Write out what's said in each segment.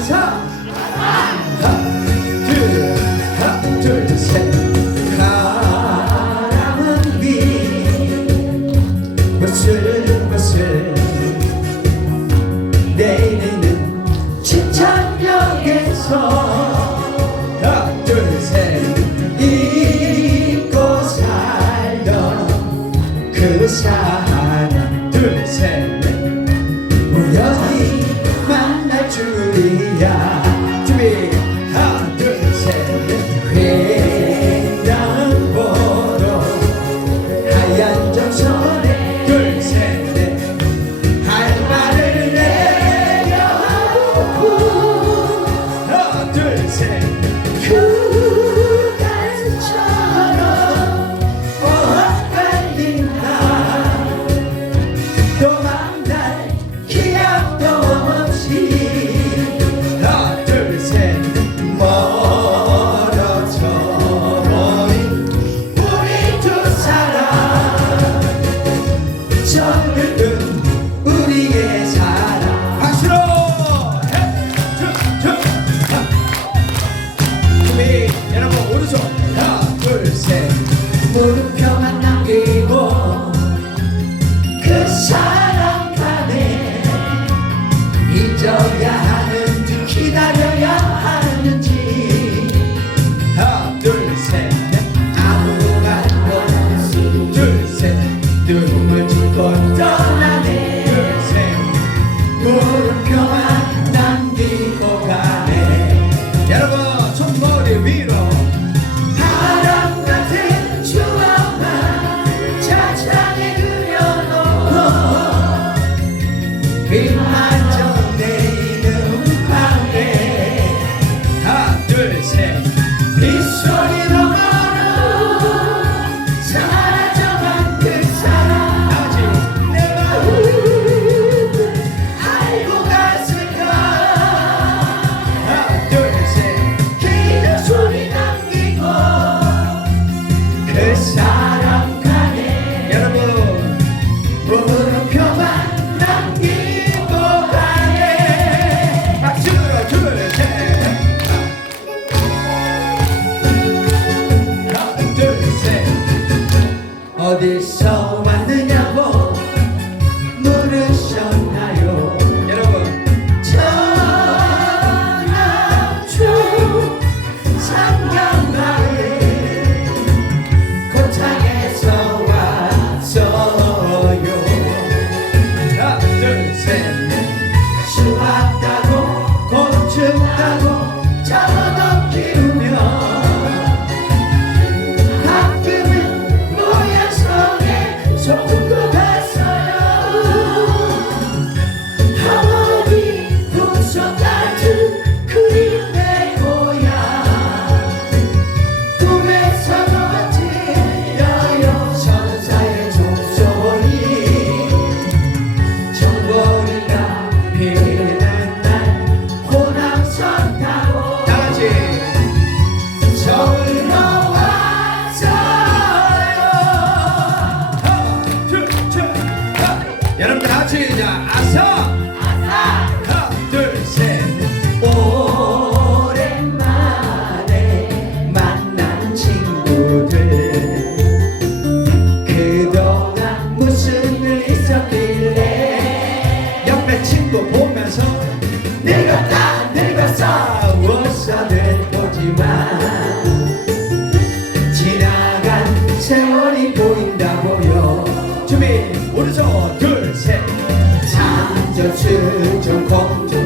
Yes, sir. vida. 춤추고 저도 기우 싸워서 되거지만 지나간 세월이 보인다고요 준비 오른손 둘셋. 상점 수정 공주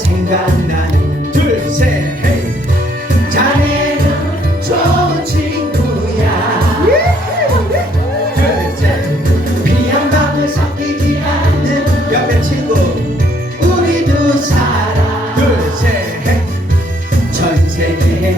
생각나는 둘셋 헤이. 자네는 좋은 친구야. 둘셋. 비한 밤을 섞이지 않는 옆에 친구. 우리 두 사람 둘셋 헤이. 전 세계에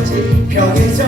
어쩐지 변해져